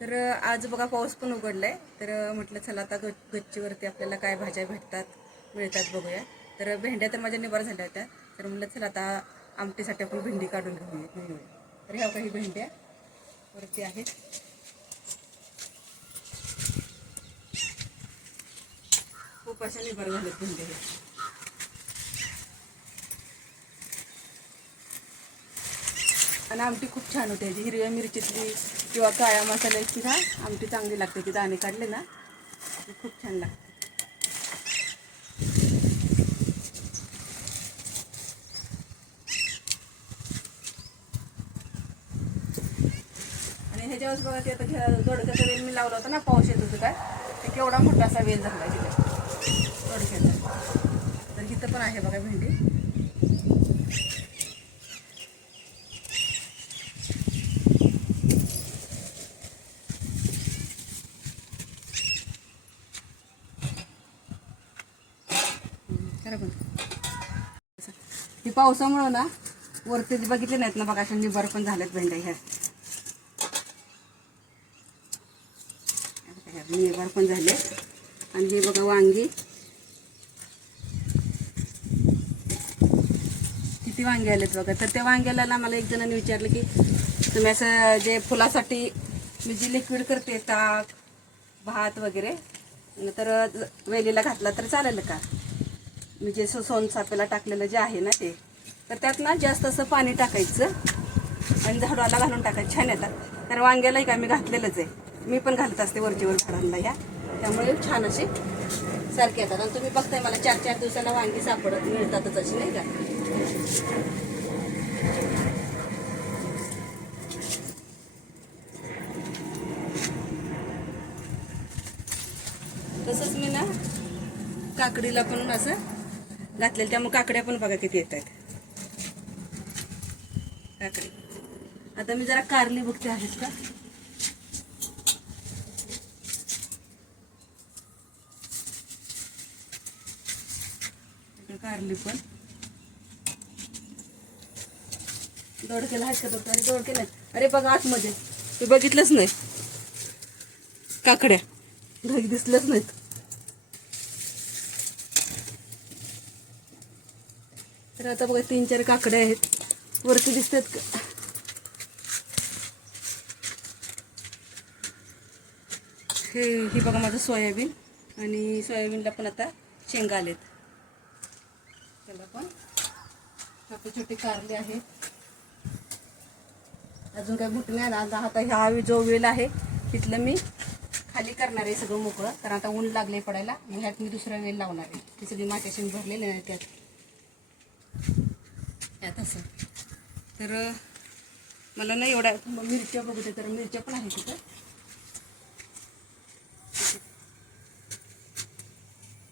तर आज बघा पाऊस पण उघडलाय. तर म्हटलं चला आता गच गच्चीवरती आपल्याला काय भाज्या भेटतात मिळतात बघूया. तर भेंड्या तर माझ्या निवार झाल्या होत्या. तर म्हटलं चला आता आमटीसाठी आपण भेंडी काढून घेऊया घेऊया. तर ह्या काही भेंड्या वरती आहेत. खूप अशा निवार झाल्यात भेंड्या आणि आमटी खूप छान होते. ह्याची हिरव्या मिरचीतली किंवा काळ्या मसाल्याची ना आमटी चांगली लागते. ती दाणे काढले ना खूप छान लागते. आणि ह्याच्यावरच बघा ते आता दोडक्याचा वेल मी लावला होता ना पाऊस येत होतं काय ते केवढा मोठा असा वेल झाला तिथे. दोडक्याचा. तर इथं पण आहे बघा भेंडी. खरं ही पावसामुळं ना वरती बघितले नाहीत ना बघा अशा निबर पण झाल्यात भेंड्या ह्या. निबर पण झाले. आणि हे बघा वांगी. किती वांगे आलेत बघा. तर त्या वांग्याला ना मला एक जणांनी विचारलं की तुम्ही असं जे फुलासाठी मी जी लिक्विड करते ताक भात वगैरे तर वेलीला घातला तर चालेल का? मी जे सो- टाकलेलं जे आहे ना ते तर त्यात ना जास्त असं पाणी टाकायचं आणि झाडाला घालून टाकायचं. छान येतात. तर वांग्यालाही का मी घातलेलंच आहे. मी पण घालत असते वरचीवर झाडांना ह्या. त्यामुळे छान असे सारखे येतात. आणि तुम्ही बघताय मला चार चार दिवसाला वांगी सापडत मिळतातच अशी नाही का? तसंच मी ना काकडीला पण असं घातलेलं त्यामुळे काकड्या पण बघा किती येत आहेत काकडी. आता मी जरा कारली बघते आहेत का? कारली पण. दोडकेला आहेत का बघ अरे दोडके अरे बघा आतमध्ये. ते बघितलंच नाही. काकड्या. ढग दिसलंच नाहीत. तर आता बघा तीन चार काकडे आहेत. वरती दिसतात का? हे हे बघा माझं सोयाबीन. आणि सोयाबीनला पण आता शेंगा आलेत. त्याला पण. छोटे छोटे कारले आहेत. अजून काही बुट नाही ना आता ह्या जो वेल आहे तिथलं मी खाली करणार आहे सगळं मोकळं. कारण आता ऊन लागले पडायला. मग ह्यात मी दुसरा वेल लावणार आहे. ती सगळी मात्याशी भरलेली नाही त्यात. त्यात असं तर मला नाही एवढ्या मग मिरच्या बघू दे तर मिरच्या पण आहेत तिथं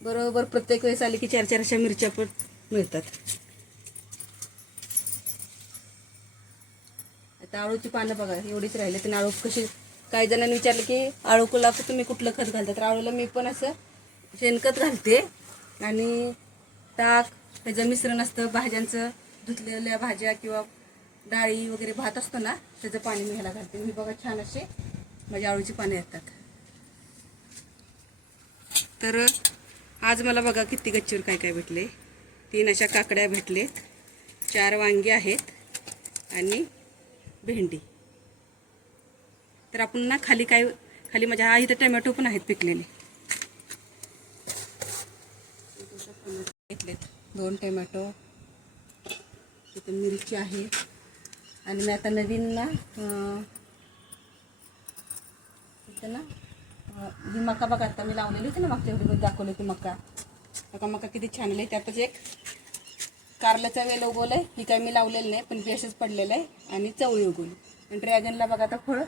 बरोबर प्रत्येक वेळेस आली की चार चार अशा मिरच्या पण मिळतात. आता आळूची पानं बघा एवढीच राहिले. तर आळू कशी काही जणांनी विचारलं की आळूला तुम्ही कुठलं खत घालता? तर आळूला मी पण असं शेणखत घालते. आणि ताक त्याचं मिश्रण असतं भाज्यांचं. धुतलेल्या भाज्या किंवा डाळी वगैरे भात असतो ना त्याचं पाणी मी ह्याला घालते. मी बघा छान असे माझ्या आळूची पाने येतात. तर आज मला बघा किती गच्चीवर काय काय भेटले. तीन अशा काकड्या भेटलेत. चार वांगी आहेत आणि भेंडी. तर आपण ना खाली काय खाली माझ्या हा इथं टमॅटो पण आहेत पिकलेले. घेतलेत दोन टमॅटो तिथे मिरची आहे. आणि मी आता नवीन ना अं, इथं ना ही मका बघा आता मी लावलेली होती ना मागच्या व्हिडिओमध्ये दाखवली होती मका. मका मका किती छान आली त्यातच एक कारल्याचा वेल आहे ही काय मी लावलेलं नाही पण बेसच पडलेलं आहे. आणि चवळी उगवली. आणि ड्रॅगनला बघा आता फळ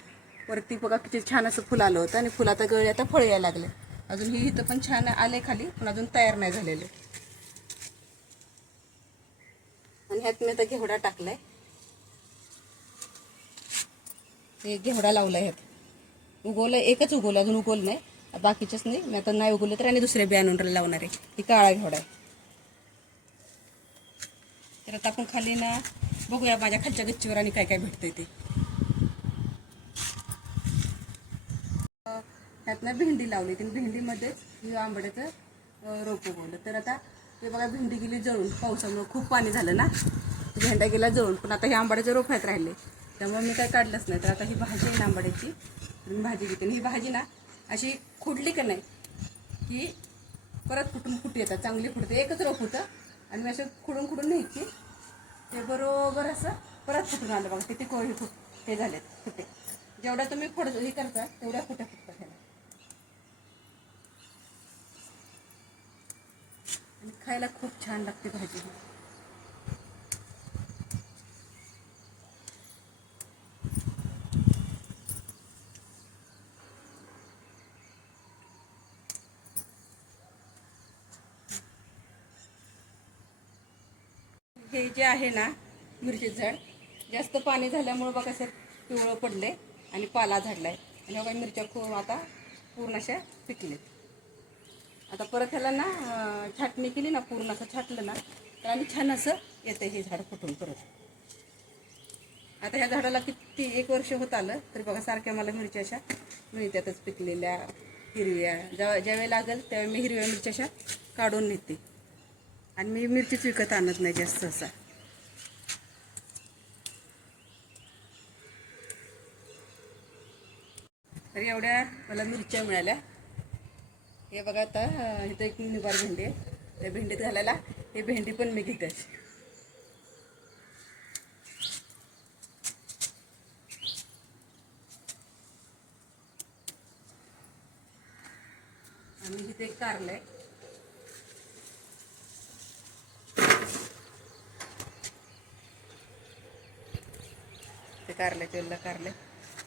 वरती बघा किती छान असं फुलं आलं होतं. आणि फुलाचा गळी आता फळ यायला लागले अजून ही इथं पण छान आले खाली पण अजून तयार नाही झालेले आणि ह्यात मी आता घेवडा टाकलाय. हे घेवडा लावलाय ह्यात. उगवलं एकच उगवलं अजून उगवलं नाही. बाकीच्याच नाही. मी आता नाही उगवलं तर आणि दुसऱ्या बी आणून लावणार आहे. ही काळा घेवडा आहे. तर आता आपण खाली ना बघूया माझ्या खालच्या गच्चीवर आणि काय काय भेटतंय ते. ह्यातनं भेंडी लावली. ती भेंडीमध्येच आंबड्याचं रोप उगवलं. तर आता ते बघा भेंडी गेली जळून. पावसामुळं खूप पाणी झालं ना. भेंड्या गेला जळून. पण आता हे आंबाड्याचे रोप आहेत राहिले. त्यामुळे मी काय काढलंच नाही. तर आता ही भाजी आहे ना आंबाड्याची. मी भाजी घेते. आणि ही भाजी ना अशी खुडली का नाही की परत कुठून फुटी येतात. चांगली फुटते. एकच रोप होतं. आणि मी असं खुडून खुडून न्यायची. ते बरोबर असं परत फुटून आलं बघा. किती कोळी फुट हे झालेत फुटे. जेवढ्या तुम्ही फोड हे करता तेवढ्या फुट्या फुटतात ह्याला आणि खायला खूप छान लागते भाजी ही. हे जे आहे ना मिरची झाड जास्त पाणी झाल्यामुळं बघा सर पिवळं पडले आणि पाला झाडला आहे आणि बघा मिरच्या खूप आता पूर्ण अशा पिकलेत आता परत ह्याला ना छाटणी केली ना पूर्ण असं छाटलं ना तर आणि छान असं येतं हे झाड फुटून परत. आता ह्या झाडाला किती एक वर्ष होत आलं तरी बघा सारख्या मला मिरच्या अशा त्यातच पिकलेल्या हिरव्या. जेव्हा ज्यावेळी लागेल त्यावेळी मी हिरव्या मिरच्या अशा काढून नेते. आणि मी मिरचीच विकत आणत नाही जास्त असा. तर एवढ्या मला मिरच्या मिळाल्या. हे बघा आता इथं एक निवार भेंडी आहे. त्या भेंडीत घालायला हे भेंडी पण मी घेते अशी. आम्ही इथे एक कारलं आहे. ते कारल्याचे वेळेला कारले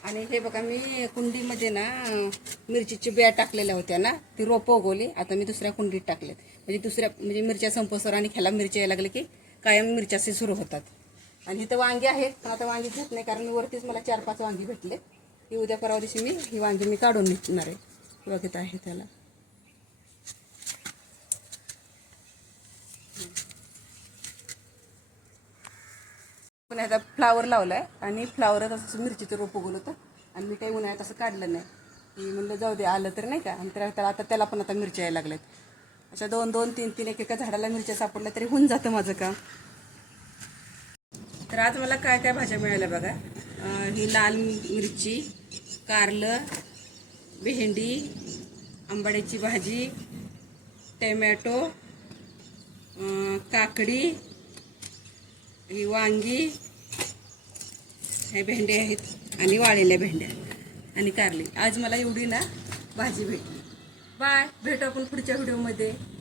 आणि हे बघा मी कुंडीमध्ये ना मिरचीची बिया टाकलेल्या होत्या ना ती रोपं उगवली. आता मी दुसऱ्या कुंडीत टाकलेत. म्हणजे दुसऱ्या म्हणजे मिरच्या संपसर आणि ह्याला मिरच्या यायला लागले की कायम मिरच्याचे सुरू होतात. आणि इथं वांगी आहेत पण आता वांगी घेत नाही कारण मी वरतीच मला चार पाच वांगी भेटले. ही उद्या परवा दिवशी मी ही वांगी मी काढून निघणार आहे. बघत आहे त्याला. पण ह्याचा फ्लावर लावलाय. आणि फ्लावरच असं मिरचीचं रोप उगवलं होतं. आणि मी काही उन्हाळ्यात असं काढलं नाही. की म्हणलं जाऊ दे आलं तर नाही का? आणि त्याला आता त्याला पण आता मिरच्या यायला लागल्यात. अशा दोन दोन तीन तीन एक एका झाडाला मिरच्या सापडल्या तरी होऊन जातं माझं काम. तर आज मला काय काय भाज्या मिळाल्या बघा. ही लाल मिरची कारलं भेंडी आंबाड्याची भाजी टमॅटो काकडी ही वांगी हे भेंडे आहेत आणि वाळलेल्या भेंड्या आणि कारली. आज मला एवढी ना भाजी भेटली. बाय. भेटू आपण पुढच्या व्हिडिओमध्ये.